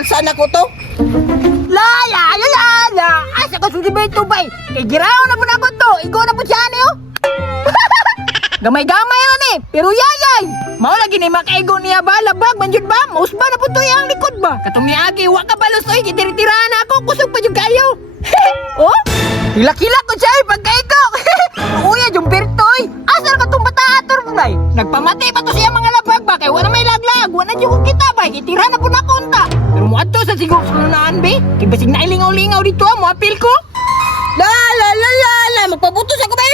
mabalsa na ko to. La! Asa ka sudibay to bay? Kay giraw na po na po to. Igo na po siya niyo. Gamay-gamay yun eh. Pero yayay. Mao lagi ni makaigo niya ba? Labag, manjud ba? Mausba na po to yung likod ba? Katong ni Agi, wa ka balos oy. Kitiritirahan ako. Kusog pa yung kayo. Oh? Kila-kila ko siya eh. Pagkaigo. Uya, yung birtoy. Asal ka itong bata-ator po bay? Nagpamati pa to siya mga labag ba? Kaya wala may laglag. Wala yung kita bay. Kitira na po na konta. Pero mo ato sa siguro sununaan be. Kaya basig na ilingaw-lingaw dito mo apil ko. La! Magpabutos ako ba?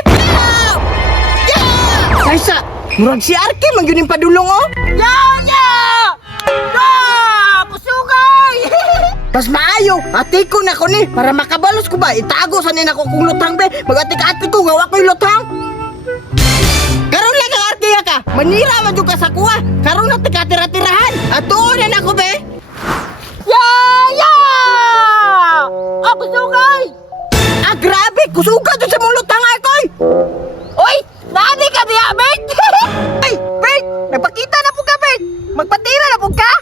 Ay sa, murag si Arke, magyunin padulong oh. Ya! Pusugay! Mas maayo, ati ko na ko ni, para makabalos ko ba? Itago sa nina ko kung lutang be, mag-ati-ati ko, gawa ko yung lutang. Karon lang ang Arke ka, manira man yung kasakuha, karon na tika-tira-tirahan, at doon na ko be. Ya! Pusugay! Ah, grabe, kusuga doon sa mong lutang Arkoy. Oy! Nani ka diya, Bert? Ay, Bert, nagpakita na po ka, Bert. Magpatira na po ka?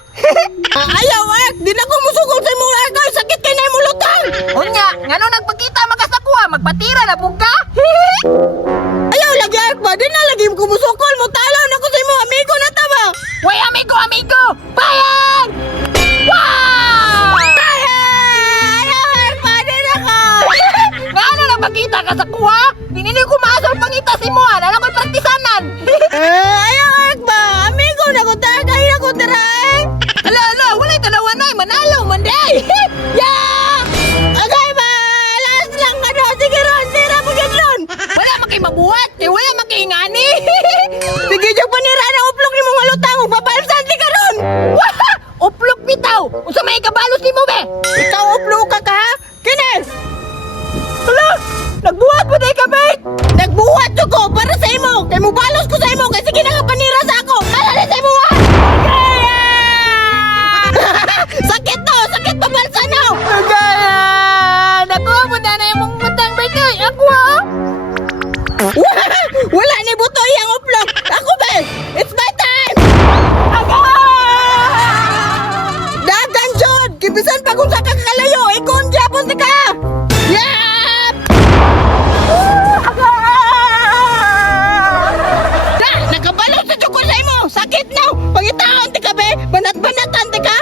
Ayaw, Ark, di na ko musukol sa mong Arkoy, sakit kay na yung mong lutang. Unya, ngano nagpakita makasakuha, magpatira na po ka? Ayaw lagi, Ark ba? Di na lagi ko musukol mo, talaw na ko sa mong amigo na tama. Way, amigo! Bayan! Wow! Bayan! Ark, pwede na ka. Ngano nagpakita ka sa kuha? Dinili ko maasol pangita si mo, alam ko'y praktisanan. Ayaw, Ark ba? Amigo na ko, tagay na ko, tiray. Ala, wala'y talawan na, manalaw, manday! Yeah! Agay ba? Last lang ka no. Sige ron, tira mo yan ron. Wala makay mabuhat, kay wala makay ingani. Sige, yung panira na uplok ni mga lutang. Babalsan, di ka ron. Waha! Uplok bitaw! Unsa may kabalos ni mo, be? Ikaw uplok ka ka, ha? Kines! Ala! Nagbuhat mo day ka, Bert! Nagbuhat ko para sa imo. Kay mo balos ko sa imo. Kasi sige na ka panira sa ako. Kala na sa imo, ha? Sakit to! Sakit pabalsa na! Kagaya! Nakuha mo na na yung mong matang, Bert. Ay, ako, ha? Wala ni buto iyang uplok. Ako ba? It's my time! Dagan, Jod! Kibisan pa kung sa kakalayo. Ikon, Japon, di ka! Yap! Da! Nakabalaw sa tsukulay mo! Sakit na! Pangitaon, di ka, be! Banat-banatan, di ka!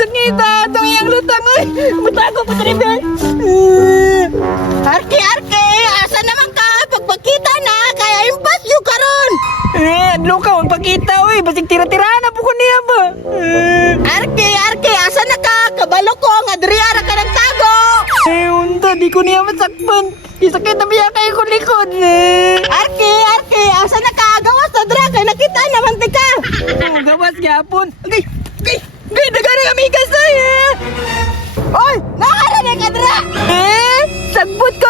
Sakita! Itong iyang lutang, ay! Matago pa rin, Bert! Arke! Asa naman ka? Pagpakita na! Kaya impas yung karon! Adlo ka, magpakita, uy! Basig tira-tirahan na po ko niya ba? Arke! Asa na ka? Kabalo ko! Nga driara ka ng tago! Unta, di ko niya masakpan. Isakit na biya kayo ko likod. Arke! Asa na ka? Gawas na dra! Kaya nakita naman di ka! Gawas gapon. Agay! Nagari amigas na eh! Oy! Nakaranig ka dra! Sagbot ka